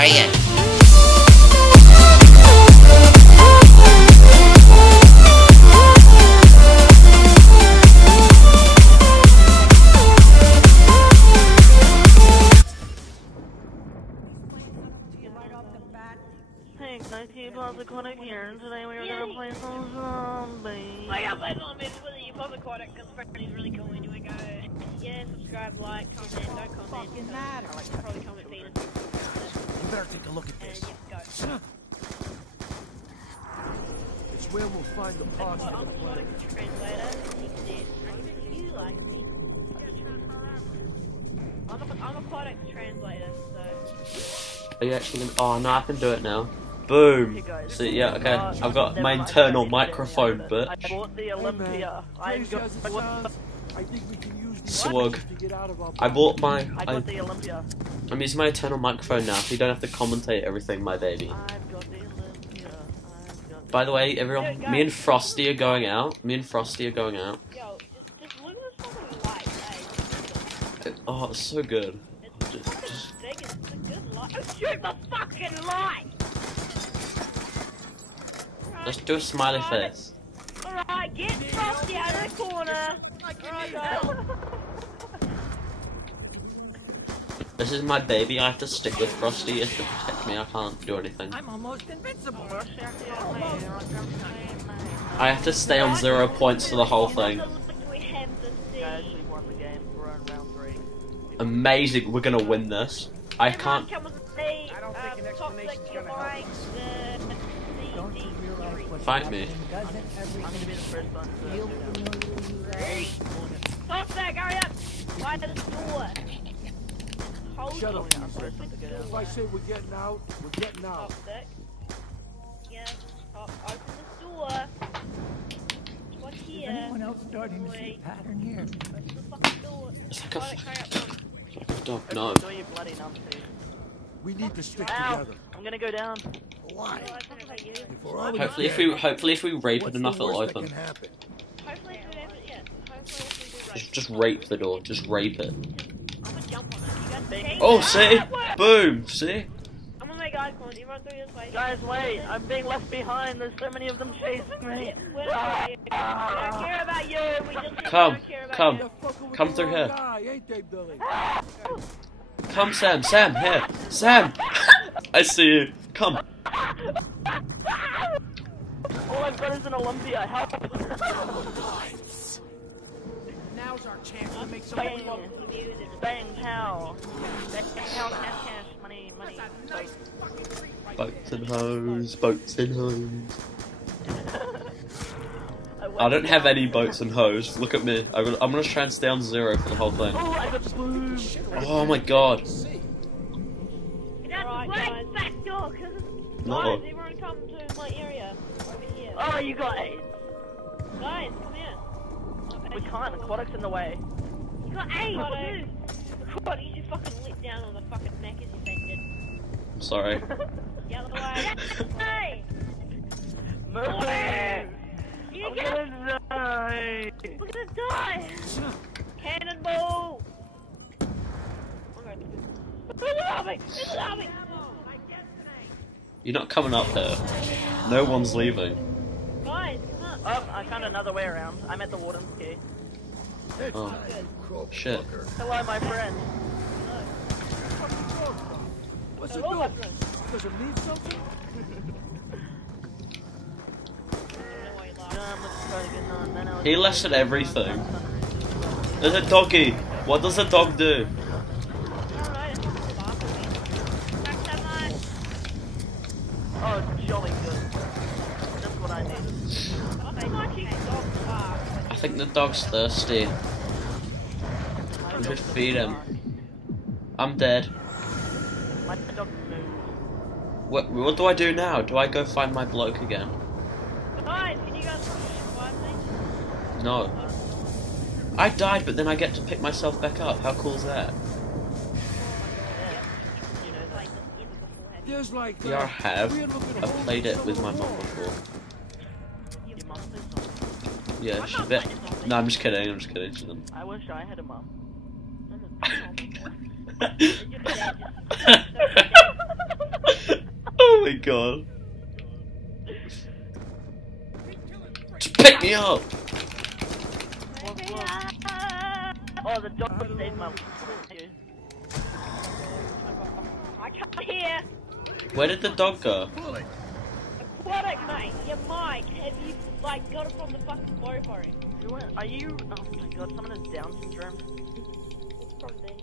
are you? Hey, nice to keep us aquatic here, and today we are gonna play some zombies. I gotta play zombies with you, Pop Aquatic, because Freddy's really cool anyway, go. Yeah, subscribe, like, comment, don't comment. Fucking matter. Probably comment penis. You better take a look at this. And yeah, go. It's where we'll find the parts for the planet. Translator, you like me. I'm Aquatic's translator, so... Are you actually gonna... Oh, no, I can do it now. Boom! So, yeah, okay. I've got my internal microphone bit. I bought the Olympia. I think we can use the Swag. to get out of our I bought my... I got the Olympia. I'm using my internal microphone now, so you don't have to commentate everything, my baby. I've got the Olympia. By the way, everyone, me and Frosty are going out. Me and Frosty are going out. Yo, just look at this fucking light, hey. Oh, it's so good. It's big, it's a good light. Oh, shoot the fucking light! Let's do a smiley face. Alright, get Frosty out of the corner! Alright, go. This is my baby, I have to stick with Frosty. It's to protect me, I can't do anything. I'm almost invincible. I have to stay on 0 points for the whole thing. Guys, we won the game. We're on round 3. Amazing, we're gonna win this. I can't... I don't think an explanation's gonna help us. Fight me. I'm gonna be the first one to do that. Toxic, hurry up! Why the door? Shut up. I'm first one to get If I out. say we're getting out, we're getting out. Toxic. Yes, open the door. What's here? Anyone else starting to see a pattern here? What's the fucking door? It's like a Hurry up, dog. No. Do you bloody numpty. We need to stick Ow! together. I'm gonna go down. Why? hopefully Hopefully if we rape it enough, it'll open. if we have it, yeah. Hopefully if we do Just rape the door. Just rape it. I'm gonna jump on it. You guys see? Oh, see? That worked. Boom! See? I'm gonna make eye contact. You run through this way. Guys, wait! I'm being left behind. There's so many of them chasing me. We don't care about you. We just Come, don't care about come. you. Come through here. Guy, ain't they, Billy? Come, Sam. Sam, here. Sam! I see you. Come. All I've got is an Olympia. Help! Now's our chance to make some Bang! Bang! Pow! Bang! Pow! Cash! Cash! Money! Money! Boats and hoes. Boats and hoes. I don't have any boats and hoes. Look at me. I'm gonna try and stay on 0 for the whole thing. Oh, I got the boom! Oh my god. That's right, back door, cause No. guys, everyone come to my area. Over here. Oh, you guys! Guys, come here. We can't. Aquatic's in the way. You got AIDS, dude. What, you just fucking lit down on the fucking neck as you said, I'm sorry. the other way. Hey! Move! You I'm get gonna die! We're gonna die! Cannonball! It's laughing! You're not coming up here. No one's leaving. Guys, come on. Oh, I found another way around. I'm at the warden's key. Oh. Shit. Hello, my friend. What's it Oh, my doing? friend. Does it need something? Let's try to get on. Then I'll- He left at everything. There's a doggy. What does a dog do? Alright, it's not laughing. Back that line. Oh, it's jolly good. That's what I need. I think my cheeks dog bark. I think the dog's thirsty. We should feed him. I'm dead. My dog moved. What do I do now? Do I go find my bloke again? Guys, can you guys revive me? No. I died, but then I get to pick myself back up. How cool is that? There's like. Yeah, I have. weird looking I've holes played it in with some my of mum the before. Your mum is not. Yeah, she's a bit. No, I'm just kidding. I'm just kidding. She's not. I wish I had a mum. Oh my god. Just pick me up! Oh, the dog saved my I can't hear. Where did the dog go? Aquatic, mate. You might. Have you, like, got it from the fucking bow for it? Are you? Oh my god, someone has Down syndrome. It's from me.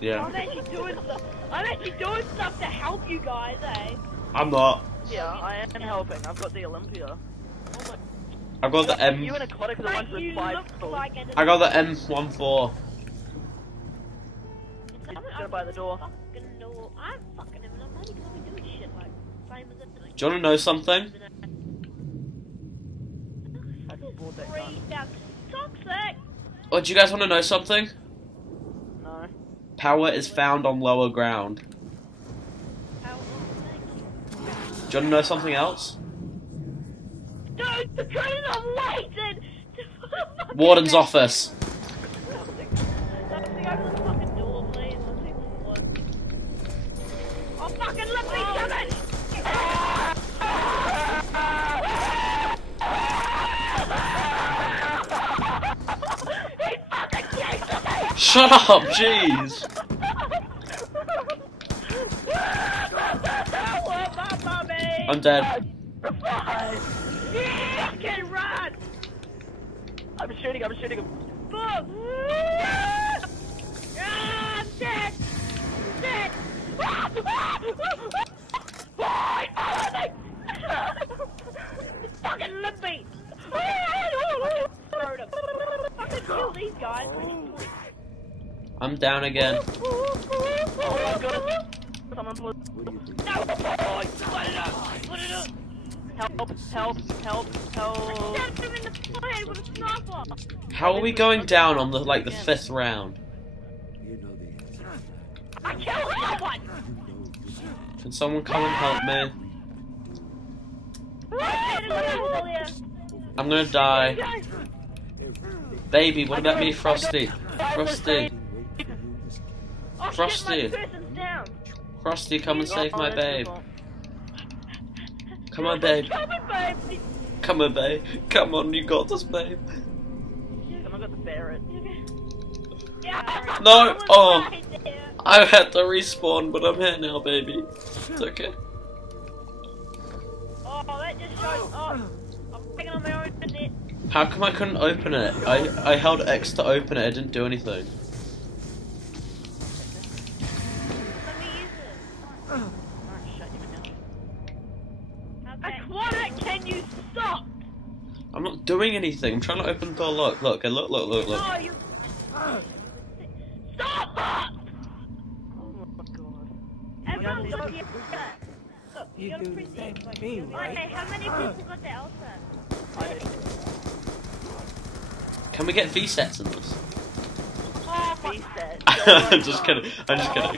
Yeah. I'm actually doing stuff. I'm actually doing stuff to help you guys, eh? I'm not. Yeah, I am helping. I've got the Olympia. I got the M. You and Aquatic are the ones Mate, with you 5 look calls. like an... I got the M14. Go by the door. Fucking no. I'm fucking him. I'm not even gonna be doing shit like same as it. Do you want to know something? I just bought that gun. That's toxic. Oh, do you guys want to know something? No. Power is found on lower ground. How Do you want to know something else? Dude, the train I'm waiting. Warden's office. Something open the fucking door, please. Let's see what's what. Oh, fucking let me come in! He fucking chased me! Shut up, jeez. What, my mummy? I'm dead. Yeah, can run! I'm shooting him. Fuck! Ah, I'm dead! Dead! Why? Fucking limpy! Throw them. Fucking kill these guys. I'm down again. Oh my god. Someone put... No! Boy, split it up! Split it up! Help. Stabbed him in the forehead with a sniper! How are we going down on the the 5th round? You know the answer. I killed someone! Can someone come and help me? I'm gonna die. Baby, what about me, Frosty? Frosty. Oh, Frosty. shit, my person's down! Frosty, come and save my babe. Come on, babe. Come on, babe! Come on, babe. Come on, you got this, babe. Someone got the ferret. Yeah, No! Oh! right there. I had to respawn, but I'm here now, baby. It's okay. Oh, that just shows. Oh, I'm taking on my own net. How come I couldn't open it? I held X to open it, it didn't do anything. Let me use it. Alright, shut your mouth. Aquatic, can you stop? I'm not doing anything, I'm trying to open the door, look. No, you. Stop! Oh my god. Everyone's Yeah, got the Look, You gotta do the press same it, like, thing, okay, right? how many people got the Elsa? Can we get V-sets in this? Oh my Reset. I'm just kidding, I'm just kidding.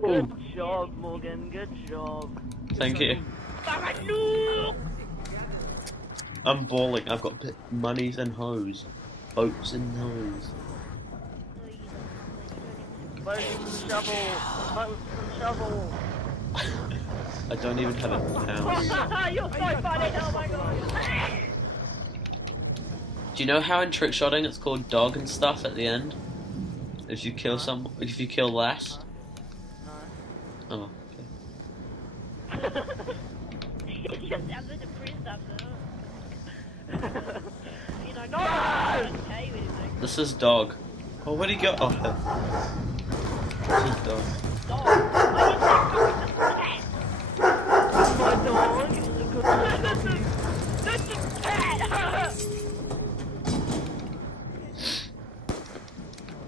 Good job, Morgan. Good job. Thank you. I'm balling, I've got monies and hoes. Boats and hoes. Boats and shovel. I don't even have a house. You're so funny, oh my god. Do you know how in trick shotting it's called dog and stuff at the end? If you kill if you kill less? Oh, okay. He just sounds like a priest after. You know, no! Okay with him, This is dog. Oh, where'd he go? Oh, there. This is dog. My dog. This is cat!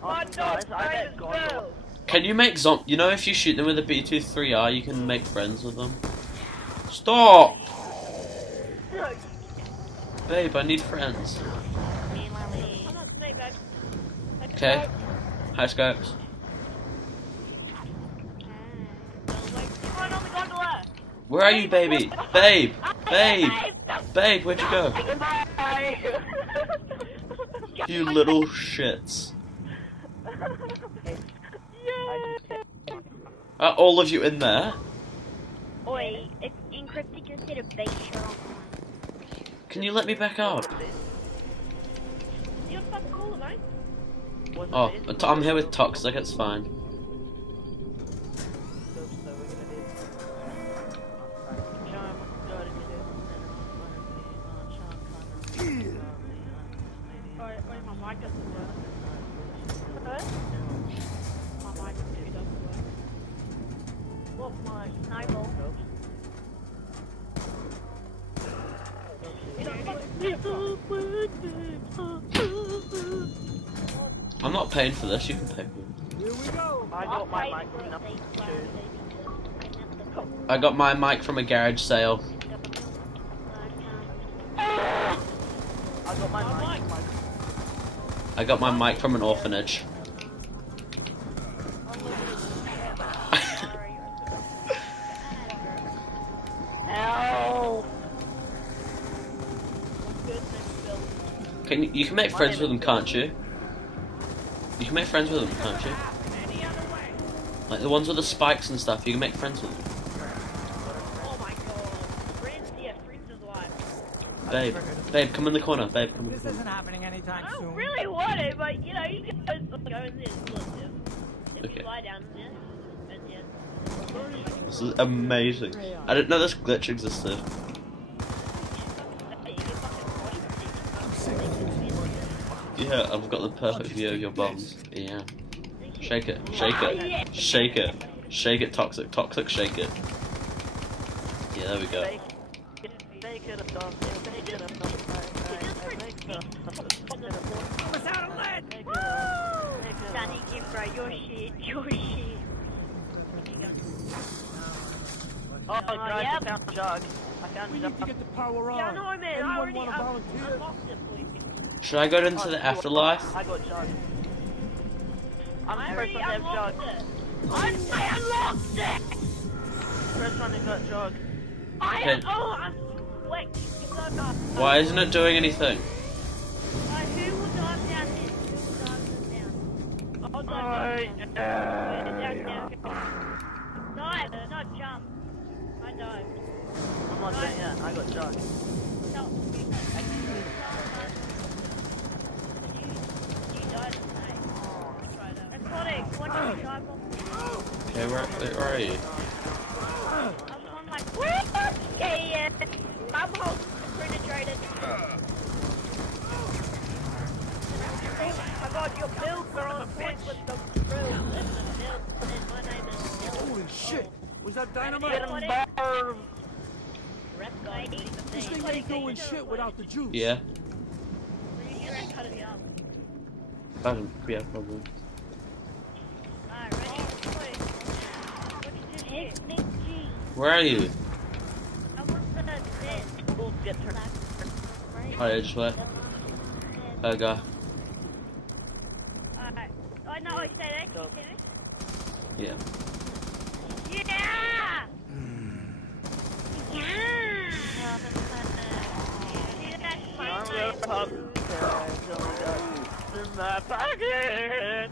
My dog's I great get as gone. well! Can you make you know if you shoot them with a BO2 3R, you can make friends with them? Stop! Babe, I need friends. Come on, me, babe. Okay. High scopes. Come on the gondola! Where are you, baby? Babe! Babe! Babe, where'd you go? You little shits. Are all of you in there? Oi, it's encrypted instead of base shot. Can you let me back up? You're fucking cool, mate. Oh, I'm here with Toxic, it's fine. Wait, my mic doesn't work. Huh? My mic really doesn't work. What mic? Snowball. I'm not paying for this, you can pay for it. Here we go. I got my mic from the I got my mic from a garage sale. I got my mic. I got my mic from an orphanage. Ow! You can make friends with them, can't you? You can make friends with them, can't you? Like the ones with the spikes and stuff, you can make friends with them. Oh my god. Friends, yeah, friends is life. Babe, come in the corner. Babe, come in the This corner. isn't happening anytime I soon. don't really want it, but you know, you can go in this. Look, if Okay. you lie down in this, and yeah. This is amazing. I didn't know this glitch existed. You get fucking body Yeah, I've got the perfect view of your bums. Yeah. Shake it, shake it, shake it, shake it, Toxic, Toxic, shake it. Yeah, there we go. Bake it up, dog. Bake it up, dog. Almost out of lead. Danny, give bro, your shit. Oh, guys, yep. I found a jug. I found We a need to jug. get the power on. Yeah, no, man, I Anyone already want to volunteer? unlocked it for you. Should I go into the afterlife? I got jug. I'm I the already first one to have jug. unlocked it. I unlocked it! First one who got jug. Okay. I'm sweating so much. Why isn't it doing anything? Who will dive down this? Who will dive down? I'll dive down. Dive, not jump. I dived. I'm not doing that. I got jug. No, you died tonight. Aquatic, what did you dive off? Okay, where are you? I was on like, where the yeah. My ball penetrated. Oh my god, your builds are on point with the crew. And my name is Bill. Holy shit. Was that dynamite? Get him, Barb! This thing ain't doing shit without the juice. Yeah. You're at cut it up. I don't. Yeah, probably. Alright, ready? What did you do? Where are you? I want the net. We'll get her. Oh, yeah, just wait. There we go. Alright. Oh no, I stay there. Can you Yeah. Yeah! I'm real pumped. In my pocket.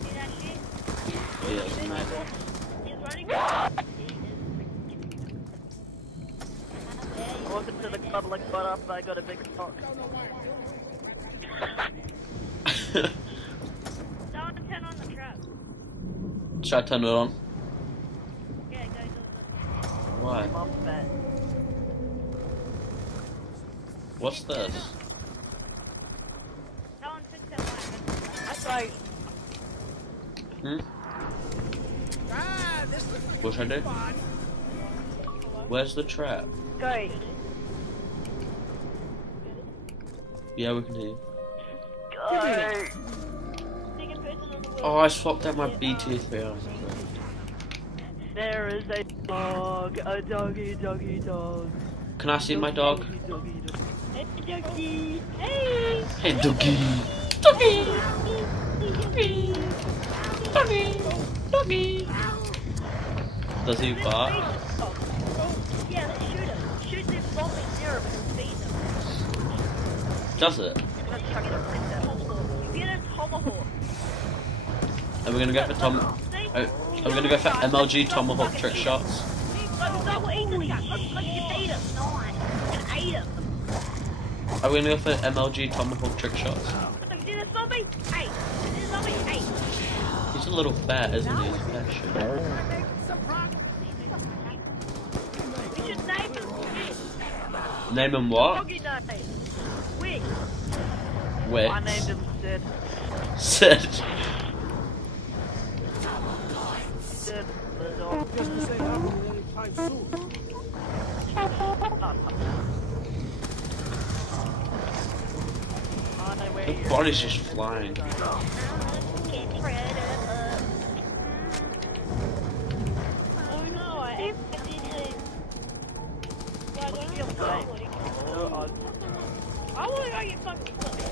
See that shit? Oh, yeah, it's mad. He's running. Welcome to the club like butt up, I got a big cock. Someone turn on the trap. Should I turn it on? Yeah, go. Why? I'm fat. What's this? Someone fix that light. That's right. Hmm? Ah, this looks like What should I do? fun. Where's the trap? Guys, Yeah, we can hear you. guys. Second person on the wheel. Oh, I swapped out my BT3 on. There is a dog, a doggy, dog. Can I see my dog? Doggy. Hey, Doggy. Hey. Hey, doggy. Does he bark? Yeah, let's shoot him. Shoot this bombing syrup and feed him. Does it? You get a top tomahawk. Are we gonna go for Are we gonna go for MLG tomahawk trick shots? No, we'll eat this guy. Look, you can eat him. Nice. You can eat him. Are we gonna go for MLG tomahawk trick shots? Look, see this zombie? Hey. See this zombie? Hey. He's a little fat, isn't he? He's fat shit. We should name him Sid. Name him what? Doggy name. Wick. Wait. I named him Sid. Sid. Sid the dog. Just to say happening anytime soon. On my way The here. body's just flying. Oh no, I did it. I don't feel Right. I wanna go get fucking clipped.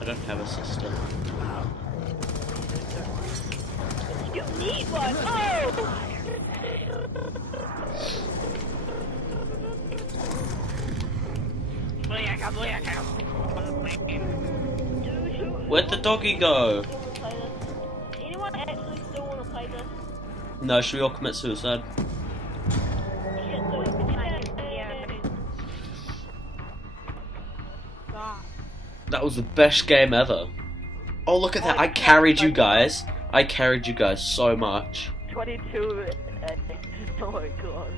I don't have a sister. You need one! Oh! Where'd the doggy go? Anyone actually still wanna play this? No, should we all commit suicide? That was the best game ever. Oh, look at that. I carried you guys. I carried you guys so much. 22. Oh my god.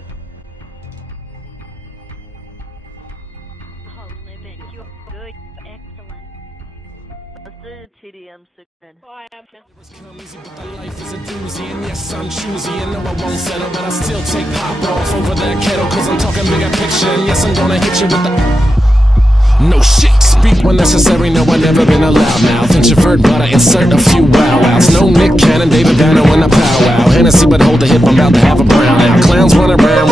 Oh, limit, you're good, excellent. Let's do the TDM 610. Oh, I am. Come easy, but the life is a doozy, and yes, I'm choosy, and no, I won't settle, but I still take pop off over that kettle, cause I'm talking bigger picture, and yes, I'm gonna hit you with the... No shit, speak when necessary, no, I've never been a loudmouth introvert, but I insert a few wow-wows. No Nick Cannon, David Banner when I powwow. Hennessy, but hold the hip, I'm about to have a brown out. Clowns run around